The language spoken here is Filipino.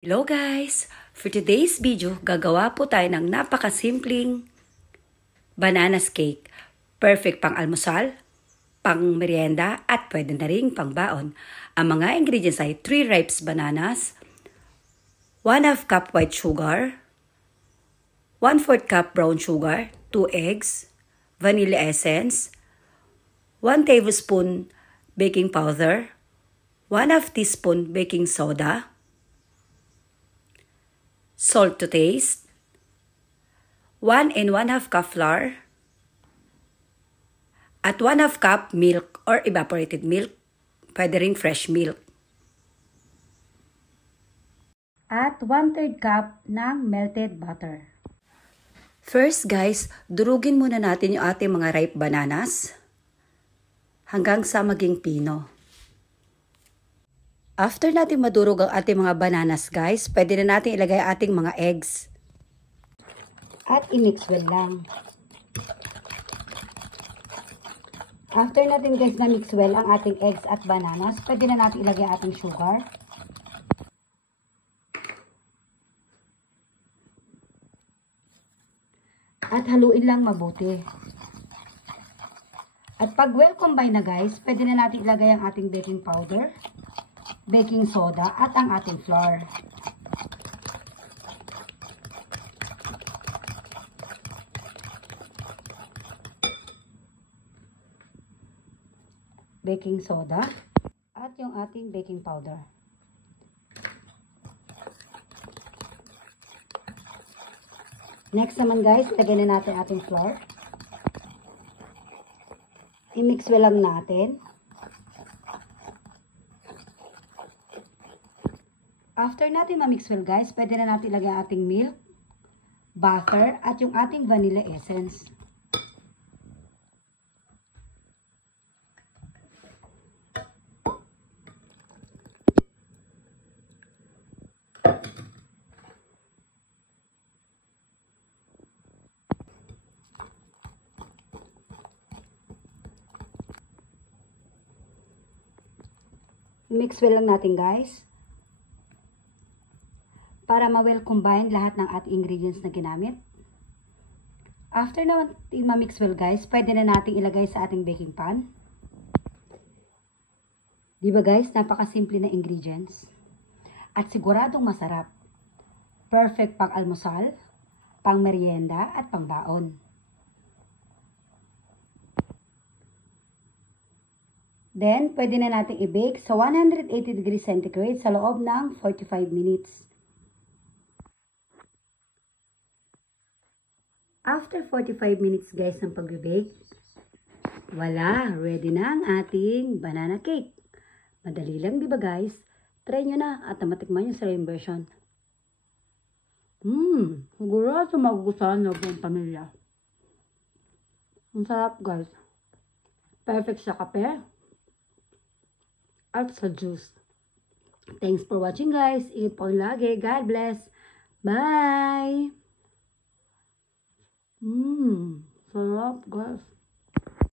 Hello guys! For today's video, gagawa po tayo ng napakasimpleng bananas cake. Perfect pang almusal, pang merienda, at pwede na rin pang baon. Ang mga ingredients ay 3 ripe bananas, 1/2 cup white sugar, 1/4 cup brown sugar, 2 eggs, vanilla essence, 1 tablespoon baking powder, 1/2 teaspoon baking soda, salt to taste, 1 and 1/2 cup flour, at 1/2 cup milk or evaporated milk, pwede ring fresh milk. At 1/3 cup ng melted butter. First guys, durugin muna natin yung ating mga ripe bananas hanggang sa maging pino. After natin madurog ang ating mga bananas guys, pwede na natin ilagay ating mga eggs. At i-mix well lang. After natin guys na mix well ang ating eggs at bananas, pwede na natin ilagay ating sugar. At haluin lang mabuti. At pag well combine na guys, pwede na natin ilagay ang ating baking powder, baking soda, at ang ating flour. Baking soda at yung ating baking powder. Next naman guys, lagyan na natin ating flour. I-mix well lang natin. After natin ma-mix well guys, pwede na natin ilagay ang ating milk, butter, at yung ating vanilla essence. Mix well lang natin guys, para ma-well combine lahat ng ating ingredients na ginamit. After na ma-mix well guys, pwede na nating ilagay sa ating baking pan. Diba guys, napakasimple na ingredients. At siguradong masarap. Perfect pang almusal, pang merienda, at pang baon. Then, pwede na nating i-bake sa 180 degrees centigrade sa loob ng 45 minutes. After 45 minutes guys ng pag-bake, wala, ready na ang ating banana cake. Madali lang, di ba guys? Try nyo na at matikman nyo sa version. Siguro magugustuhan ng buong pamilya. Ang sarap guys. Perfect sa kape at sa juice. Thanks for watching guys. Ingat po lagi. God bless. Bye! Sarap guys.